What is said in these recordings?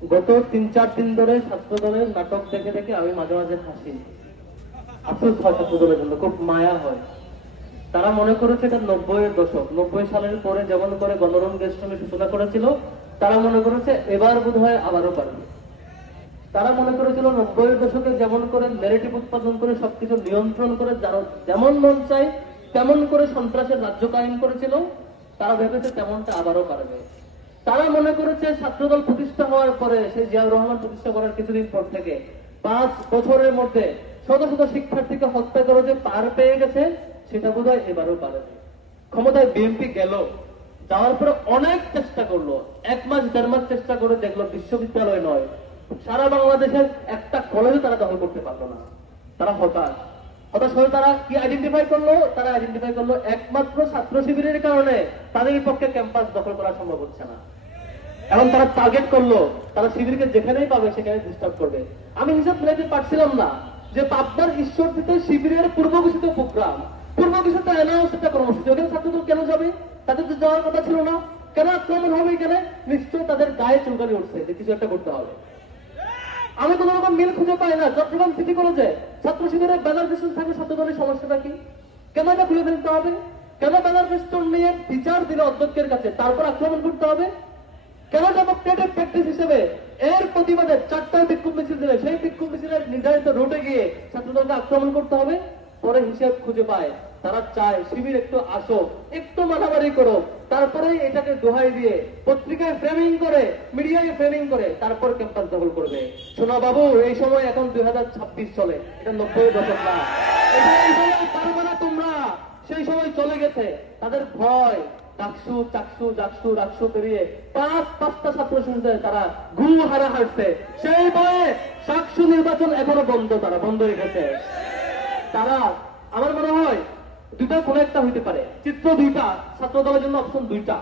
গত 3-4 দিন ধরে ছাত্র দলের নাটক দেখে দেখে আমি মাঝে মাঝে হাসি। আফসোস হয় ছাত্র দলের জন্য, খুব মায়া হয়। তারা মনে করেছে এটা 90-এর দশক, 90 সালের পরে যেমন করে গণরণ গেস্টমে সূচনা করেছিল, তারা মনে করেছে এবার বোধ হয় আবারও পারবে। তারা মনে করেছিল 90-এর দশকে যেমন করে ন্যারেটিভ উৎপাদন করে সবকিছু নিয়ন্ত্রণ করে যারা যেমন মন চায় তেমন করে সন্ত্রাসের রাজ্য কায়েম করেছিল, তারা ভেবেছে তেমনটা আবারও পারবে। তারা মনে করেছে ছাত্রদল প্রতিষ্ঠা হওয়ার পরে, সেই জিয়াউর রহমান প্রতিষ্ঠা করার কিছুদিন পর থেকে 5 বছরের মধ্যে শত শত শিক্ষার্থীকে হত্যা করে যে পার পেয়ে গেছে, সেটা বোধহয় এবারও পারেনি। ক্ষমতায় বিএনপি গেল, যাওয়ার পরে অনেক চেষ্টা করলো, 1 মাস 1.5 মাস চেষ্টা করে দেখলো বিশ্ববিদ্যালয় নয়, সারা বাংলাদেশের একটা কলেজে তারা দখল করতে পারলো না। তারা হতাশ হয়ে তারা কি আইডেন্টিফাই করলো? তারা আইডেন্টিফাই করলো একমাত্র ছাত্র শিবিরের কারণে তাদের পক্ষে ক্যাম্পাস দখল করা সম্ভব হচ্ছে না। এখন তারা টার্গেট করলো, তারা শিবিরকে যেখানেই পাবে সেখানে ডিস্টার্ব করবে। আমি হিসাব মিলাইতে পারছিলাম না যে পাবনার ঈশ্বরদীতে শিবিরের পূর্ব ঘোষিত প্রোগ্রাম, পূর্ব ঘোষিত অ্যানাউন্স একটা কর্মসূচি, ওখানে ছাত্রদল কেন যাবে? তাদের তো যাওয়ার কথা ছিল না। কেন আক্রমণ হবে এখানে? নিশ্চয় তাদের গায়ে চুলকানি উঠছে যে কিছু একটা করতে হবে। আমি কোনো রকম মিল খুঁজে পাই না। চট্টগ্রাম সিটি কলেজে ছাত্র শিবিরের ব্যানার বেস্টন থাকে, ছাত্রদলের সমস্যাটা কি? কেন এটা খুলে ফেলতে হবে? কেন ব্যানার বেস্টন নিয়ে বিচার দিলে অধ্যক্ষের কাছে, তারপর আক্রমণ করতে হবে? কেন ডেমোক্রেটিক প্র্যাকটিস হিসেবে এর প্রতিবাদে 4টা বিক্ষোভ মিছিল দিলে সেই বিক্ষোভ মিছিলের নির্ধারিত রুটে গিয়ে ছাত্রদলকে আক্রমণ করতে হবে? পরে হিসেব খুঁজে পায় তারা চায় শিবির একটু আসো, একটু মারামারি করো, তারপরেই এটাকে দোহাই দিয়ে পত্রিকায় ফ্রেমিং করে, মিডিয়ায় ফ্রেমিং করে তারপর ক্যাম্পাস দখল করবে। শোনা বাবু, এই সময় এখন 2026 চলে, এটা 90-এর দশক না। এটা এই সময় পারবে না তোমরা, সেই সময় চলে গেছে। তাদের ভয় ডাকসু চাকসু জাকসু রাকসু পেরিয়ে 5-5টা ছাত্র সংসদে তারা ঘু হারা হারছে। সেই ভয়ে সাকসু নির্বাচন এখনো বন্ধ, তারা বন্ধ রেখেছে। তারা, আমার মনে হয় দুটা কোন একটা হইতে পারে, চিত্র দুইটা, ছাত্র দলের জন্য অপশন দুইটা।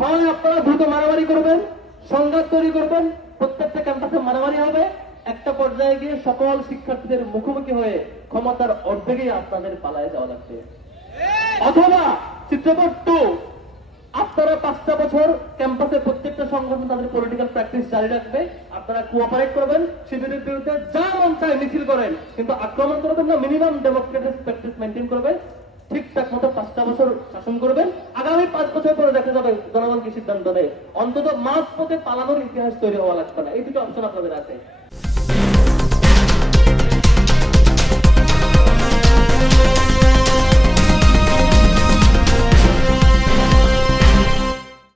হয় আপনারা দ্রুত মারামারি করবেন, সংঘাত তৈরি করবেন, প্রত্যেকটা ক্যাম্পাসে মারামারি হবে, একটা পর্যায়ে গিয়ে সকল শিক্ষার্থীদের মুখোমুখি হয়ে ক্ষমতার অর্ধেকেই আপনাদের পালায় যাওয়া লাগবে। অথবা চিত্রপট 2, আপনারা 5টা বছর ক্যাম্পাসে প্রত্যেকটা সংগঠন তাদের পলিটিক্যাল প্র্যাকটিস জারি রাখবে, আপনারা কোঅপারেট করবেন, শিবিরের বিরুদ্ধে যা মন চায় মিছিল করেন, কিন্তু আক্রমণ করবেন না, মিনিমাম ডেমোক্রেটিক প্র্যাকটিস মেনটেন করবেন, ঠিকঠাক মতো 5টা বছর শাসন করবেন। আগামী 5 বছর পরে দেখা যাবে জনগণ কি সিদ্ধান্ত নেয়। অন্তত মাঝ পথে পালানোর ইতিহাস তৈরি হওয়া লাগবে না। এই দুটো অপশন আপনাদের আছে।